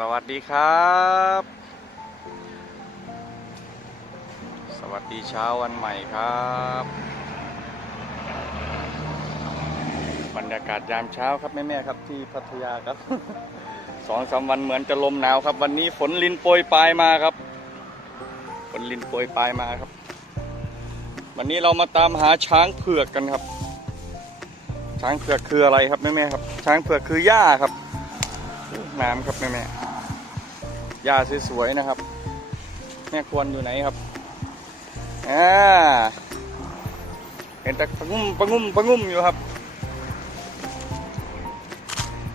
สวัสดีครับ สวัสดีเช้าวันใหม่ครับ บรรยากาศยามเช้าครับแม่ๆครับที่พัทยาครับสองสามวันเหมือนจะลมหนาวครับ วันนี้ฝนลินโปรยปลายมาครับ ฝนลินโปรยปลายมาครับ วันนี้เรามาตามหาช้างเผือกกันครับ ช้างเผือกคืออะไรครับแม่ๆครับ ช้างเผือกคือหญ้าครับน้ำครับแม่แม่ๆ หญ้าสวยๆนะครับ แม่ควรอยู่ไหนครับอ่าเห็นแต่ปะงุ่มปะงุ่มปะงุ่มอยู่ครับ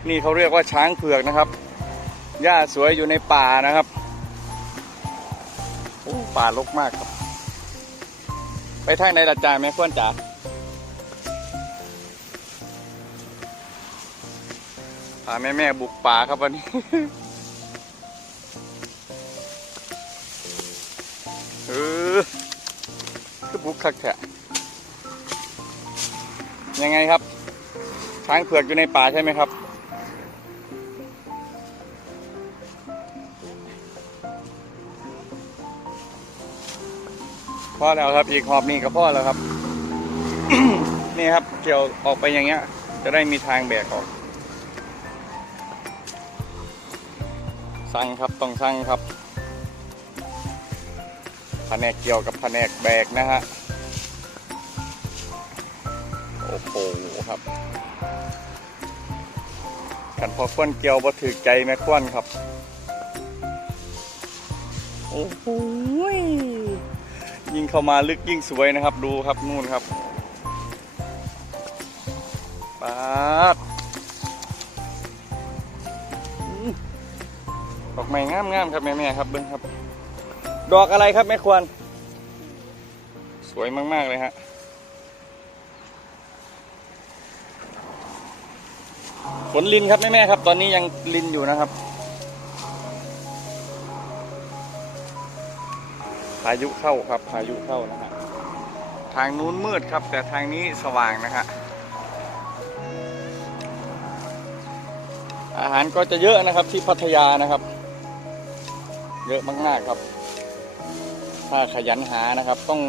นี่เขาเรียกว่าช้างเผือกนะครับหญ้าสวยอยู่ในป่านะครับโอ้ป่ารกมากครับ ไปทางไหนล่ะจ่าแม่ควรจ๋าพาแม่แม่บุกป่าครับวันนี้ กคักแท้ยังไงครับ ช้างเผือกอยู่ในป่าใช่ไหมครับพ่อแล้วครับอีกหอบนี่กับพ่อแล้วครับ นี่ครับเกี่ยวออกไปอย่างเงี้ย จะได้มีทางแบกออก สั่งครับต้องสั่งครับแผนกเกี่ยวกับแผนกแบกนะฮะ อ้โหครับกันพอควนเกียวบ่ถือใจแม่ควนครับ โอ้โหยิ่งเข้ามาลึกยิ่งสวยนะครับ ดูครับนู่นครับปาดดอกไม้งามงามๆครับแม่แม่ๆครับเบิ้งครับ ดอกอะไรครับแม่ควร สวยมากๆเลยฮะ ฝนลินครับแม่แม่ครับ ตอนนี้ยังลินอยู่นะครับ พายุเข้าครับ พายุเข้านะฮะทางนู้นมืดครับ แต่ทางนี้สว่างนะฮะอาหารก็จะเยอะนะครับที่พัทยานะครับ เยอะมากๆครับ ถ้าขยันหานะครับ ต้อง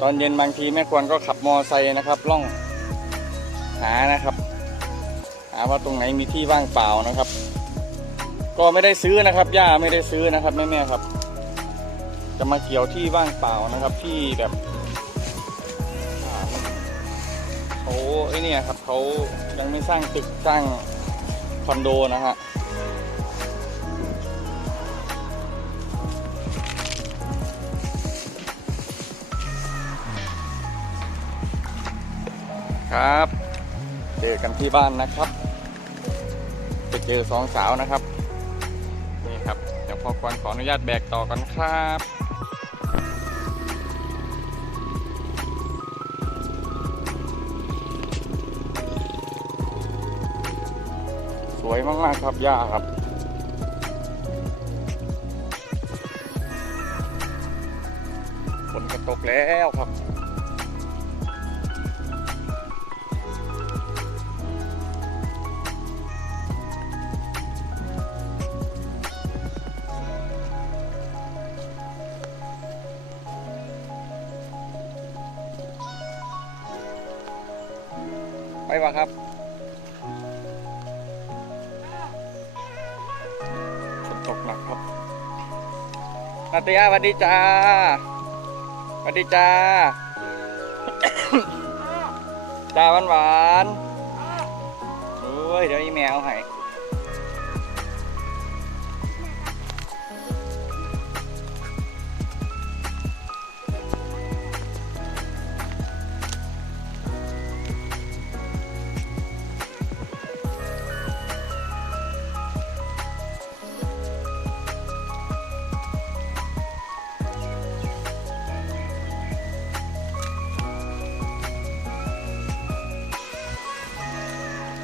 ตอนเย็นบางทีแม่ควรก็ขับมอไซค์นะครับล่องหานะครับ ว่าตรงไหนมีที่ว่างเปล่านะครับ ก็ไม่ได้ซื้อนะครับย่าไม่ได้ซื้อนะครับแม่ๆครับ จะมาเกี่ยวที่ว่างเปล่านะครับ ที่แบบเขาไอ้เนี่ยครับเขายังไม่สร้างตึกสร้างคอนโดนะฮะครับ เจอกันที่บ้านนะครับ ไปเจอสองสาวนะครับนี่ครับเดี๋ยวพ่อควรขออนุญาตแบกต่อกันครับสวยมากๆครับย่าครับฝนก็ตกแล้วครับ ไปวะครับฝนตกหนักครับนาตยาสวัสดีจ้าสวัสดีจ้า จ้าหวานหวานๆโอ้ยเดี๋ยวอีแมวให้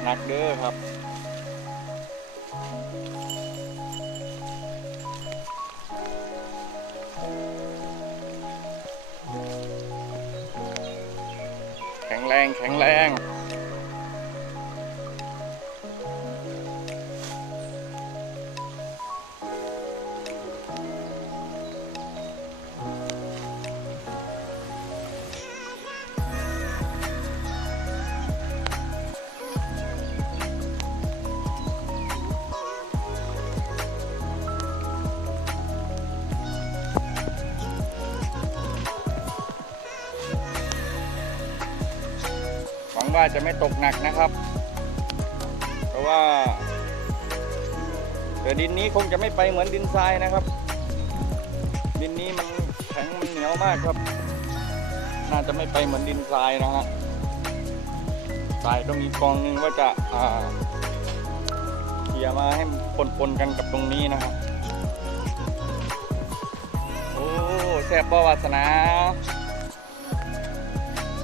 หนักเด้อครับแข็งแรงแข็งแรง ว่าจะไม่ตกหนักนะครับ เพราะว่าแต่ดินนี้คงจะไม่ไปเหมือนดินทรายนะครับ ดินนี้มันแข็งมันเหนียวมากครับ น่าจะไม่ไปเหมือนดินทรายนะฮะทรายต้องมีกองหนึงว่าจะอ่าเคลียมาให้มันปนๆกันกับตรงนี้นะครับโอ้แซ่บบ่วาสนา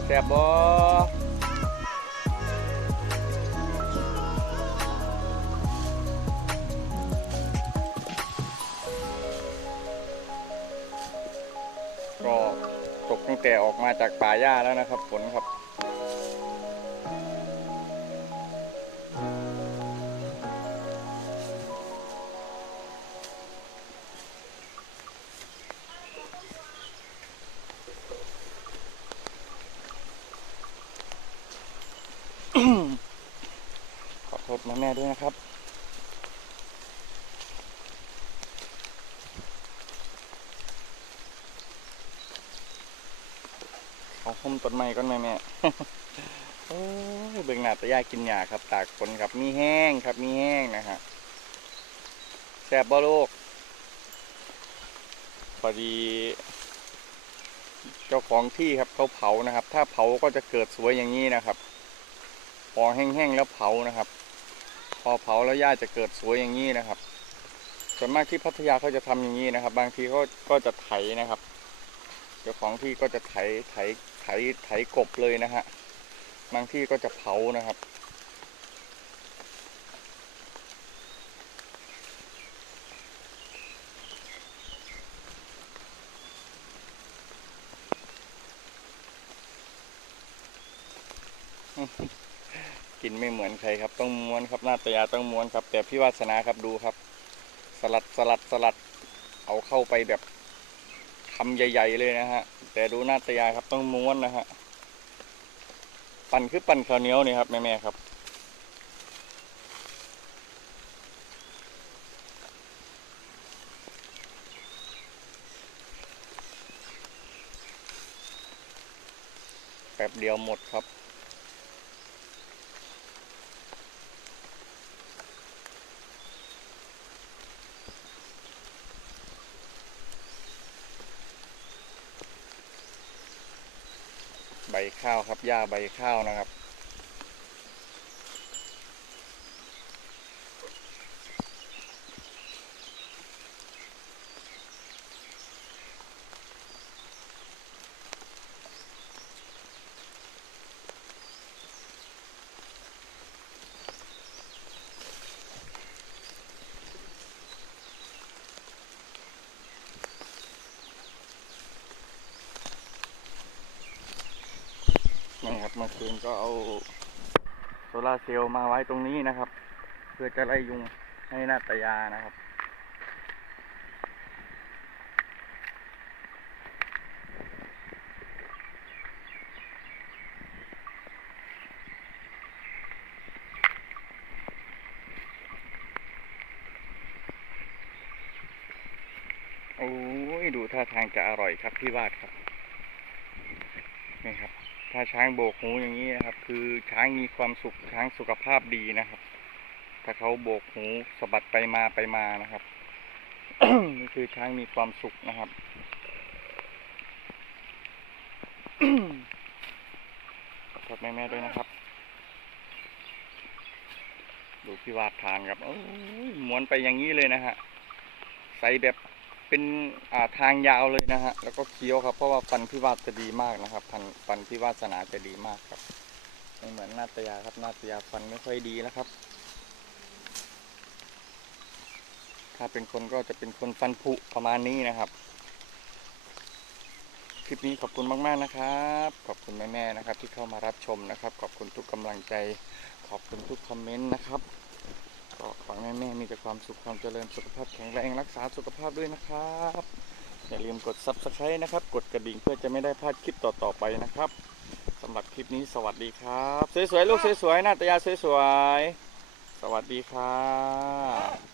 แซ่บบ่ ก็ตกตั้งแต่ออกมาจากป่าหญ้าแล้วนะครับ ฝนครับ ขอโทษม่แม่ด้วยนะครับ เอาห่ม ต้นไม้ก่อนแม่แม่โอ้ยเบิ่งหน้าตายายกินหญ้าครับ ตากฝนครับมีแห้งครับมีแห้งนะฮะแซ่บบ่ลูกพอดี เจ้าของที่ครับเขาเผานะครับ ถ้าเผาก็จะเกิดสวยอย่างนี้นะครับพอแห้งๆแล้วเผานะครับ พอเผาแล้วหญ้าจะเกิดสวยอย่างนี้นะครับส่วนมากที่พัทยาเขาจะทำอย่างนี้นะครับ บางทีเขาก็จะไถนะครับ เจ้าของที่ก็จะไถไถไถไถกบเลยนะฮะบางที่ก็จะเผานะครับกินไม่เหมือนใครครับ ต้องม้วนครับหน้าตยาต้องม้วนครับ แต่พี่วาสนาครับดูครับ สลัดสลัดสลัด เอาเข้าไปแบบ คำใหญ่ ๆ เลยนะฮะ แต่ดูหน้าตายาครับต้องม้วนนะฮะ ปั่นคือปั่นข้าวเหนียวนี่ครับ แม่ๆครับ แป๊บเดียวหมดครับ ข้าวครับหญ้าใบข้าวนะครับ นี่ครับเมื่อคืนก็เอาโซลาร์เซลล์มาไว้ตรงนี้นะครับ เพื่อจะไล่ยุงให้นาตายานะครับโอ้ยดูท่าทางจะอร่อยครับพี่วาดครับนี่ครับ ถ้าช้างโบกหูอย่างนี้นะครับ คือช้างมีความสุขช้างสุขภาพดีนะครับ ถ้าเขาโบกหูสะบัดไปมาไปมานะครับนี่คือช้างมีความสุขนะครับขอโทษแม่ๆด้วยนะครับ ดูพี่วาดทานครับโอ้ยม้วนไปอย่างนี้เลยนะฮะใส่แบบ เป็นาทางยาวเลยนะฮะ แล้วก็เคี้ยวครับ เพราะว่าฟันพี่วาดจะดีมากนะครับฟันฟันพี่วาสนาจะดีมากครับไม่เหมือนนาตยาครับนาตยาฟันไม่ค่อยดีนะครับ ถ้าเป็นคนก็จะเป็นคนฟันผุประมาณนี้นะครับ คลิปนี้ขอบคุณมาก ๆนะครับ ขอบคุณแม่ๆนะครับ ที่เข้ามารับชมนะครับ ขอบคุณทุกกำลังใจ ขอบคุณทุกคอมเมนต์นะครับ ก็ขอแม่แม่ๆมีแต่ความสุขความเจริญสุขภาพแข็งแรงรักษาสุขภาพด้วยนะครับ อย่าลืมกด subscribe นะครับ กดกระดิ่งเพื่อจะไม่ได้พลาดคลิปต่อๆไปนะครับสำหรับคลิปนี้สวัสดีครับ สวยๆลูกสวยๆหน้าตายาสวยๆสวัสดีครับ